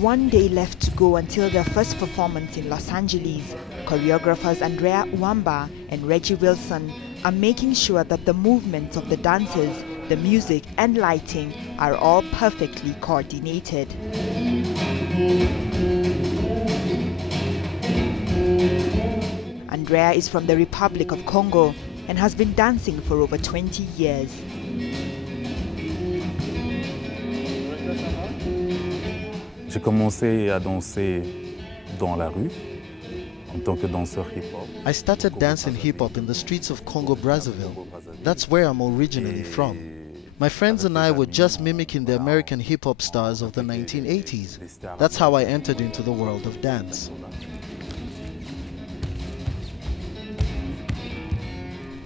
With one day left to go until their first performance in Los Angeles, choreographers Andreya Ouamba and Reggie Wilson are making sure that the movements of the dancers, the music and lighting are all perfectly coordinated. Andreya is from the Republic of Congo and has been dancing for over 20 years. J'ai commencé à danser dans la rue en tant que danseur hip-hop. I started dancing hip-hop in the streets of Congo Brazzaville. That's where I'm originally from. My friends and I were just mimicking the American hip-hop stars of the 1980s. That's how I entered into the world of dance.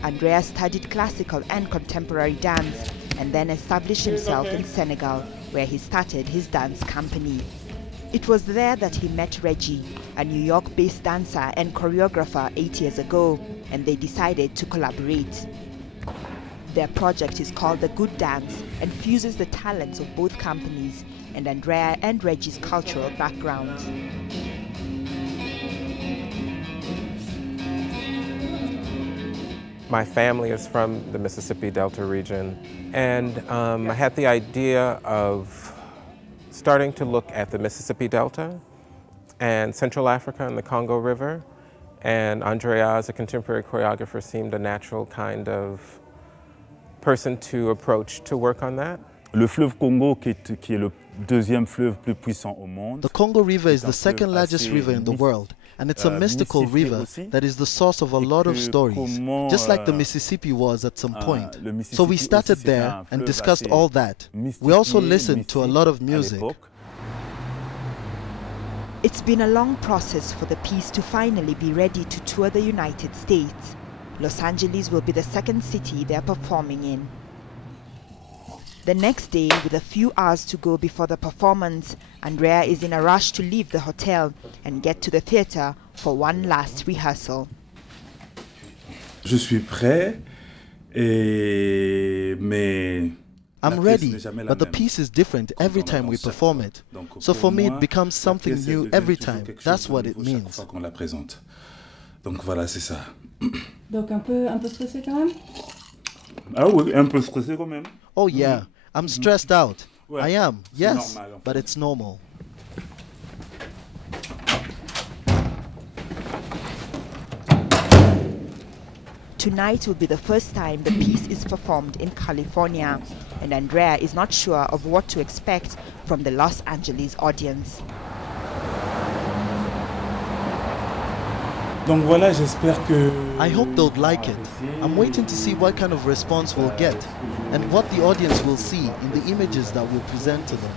Andreya studied classical and contemporary dance and then established himself in Senegal, where he started his dance company. It was there that he met Reggie, a New York-based dancer and choreographer 8 years ago, and they decided to collaborate. Their project is called The Good Dance and fuses the talents of both companies and Andreya and Reggie's cultural backgrounds. My family is from the Mississippi Delta region, and I had the idea of starting to look at the Mississippi Delta and Central Africa and the Congo River, and Andreya, as a contemporary choreographer, seemed a natural kind of person to approach to work on that. Le fleuve Congo, qui est le deuxième fleuve plus puissant au monde. The Congo River is the second largest river in the world, and it's a mystical river that is the source of a lot of stories, just like the Mississippi was at some point. So we started there and discussed all that. We also listened to a lot of music. It's been a long process for the piece to finally be ready to tour the United States. Los Angeles will be the second city they're performing in. The next day, with a few hours to go before the performance, Andreya is in a rush to leave the hotel and get to the theater for one last rehearsal. Je suis prêt, mais I'm ready, but the piece is different every time we perform it. So for me, it becomes something new every time. That's what it means. Donc voilà, c'est ça. Donc un peu stressé quand même? Ah oui, un peu stressé quand même. Oh yeah, I'm stressed out. I am, yes, but it's normal. Tonight will be the first time the piece is performed in California, and Andreya is not sure of what to expect from the Los Angeles audience. Donc voilà, j'espère que I hope they'll like it. I'm waiting to see what kind of response we'll get and what the audience will see in the images that we'll present to them.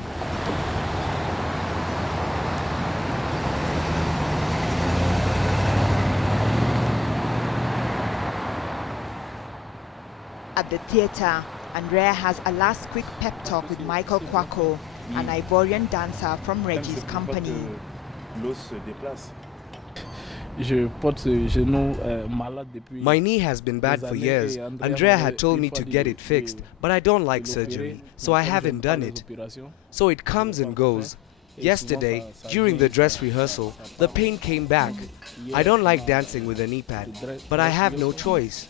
At the theater, Andreya has a last quick pep talk with Michael Kwako, an Ivorian dancer from Reggie's company. My knee has been bad for years. Andreya had told me to get it fixed, but I don't like surgery, so I haven't done it. So it comes and goes. Yesterday, during the dress rehearsal, the pain came back. I don't like dancing with a knee pad, but I have no choice.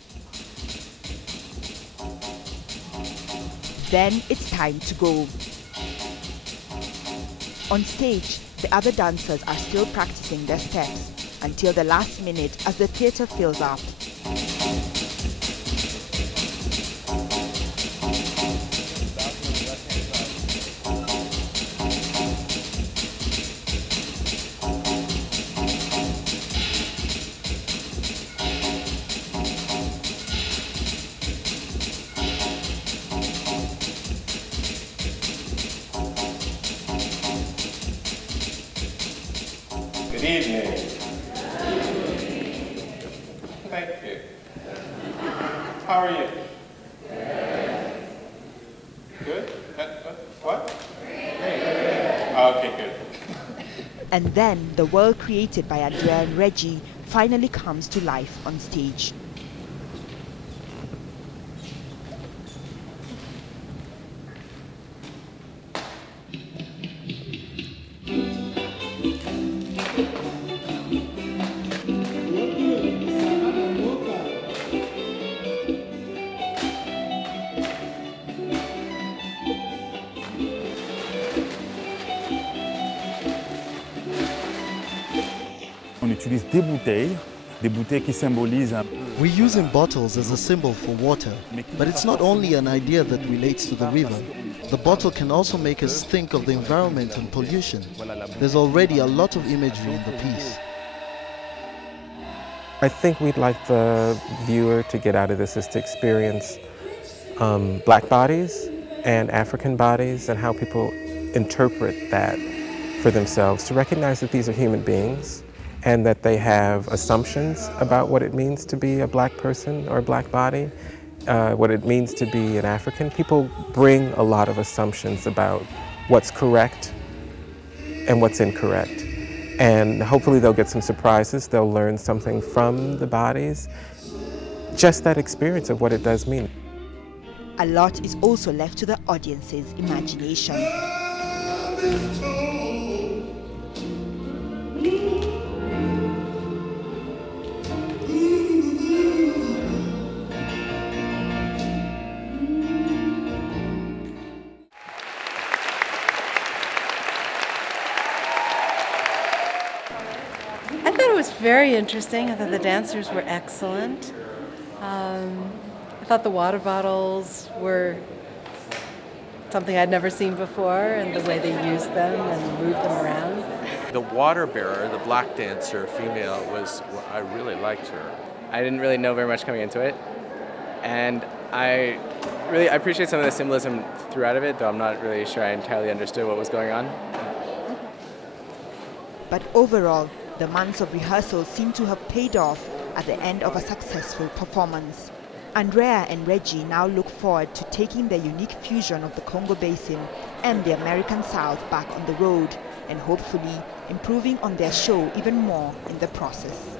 Then it's time to go. On stage, the other dancers are still practicing their steps until the last minute as the theater fills up. Good evening. Thank you. How are you? Good? What? Okay, good. And then the world created by Andreya and Reggie finally comes to life on stage. qu'on utilise des bouteilles qui symbolisent We're using bottles as a symbol for water, but it's not only an idea that relates to the river. The bottle can also make us think of the environment and pollution. There's already a lot of imagery in the piece. I think we'd like the viewer to get out of this is to experience Black bodies and African bodies and how people interpret that for themselves, to recognize that these are human beings and that they have assumptions about what it means to be a Black person or a Black body, what it means to be an African. People bring a lot of assumptions about what's correct and what's incorrect. And hopefully they'll get some surprises, they'll learn something from the bodies, just that experience of what it does mean. A lot is also left to the audience's imagination. I thought it was very interesting. I thought the dancers were excellent. I thought the water bottles were something I'd never seen before, and the way they used them and moved them around. The water bearer, the Black dancer, female, I really liked her. I didn't really know very much coming into it, and I appreciate some of the symbolism throughout of it, though I'm not really sure I entirely understood what was going on. But overall, the months of rehearsal seem to have paid off at the end of a successful performance. Andreya and Reggie now look forward to taking their unique fusion of the Congo Basin and the American South back on the road and hopefully improving on their show even more in the process.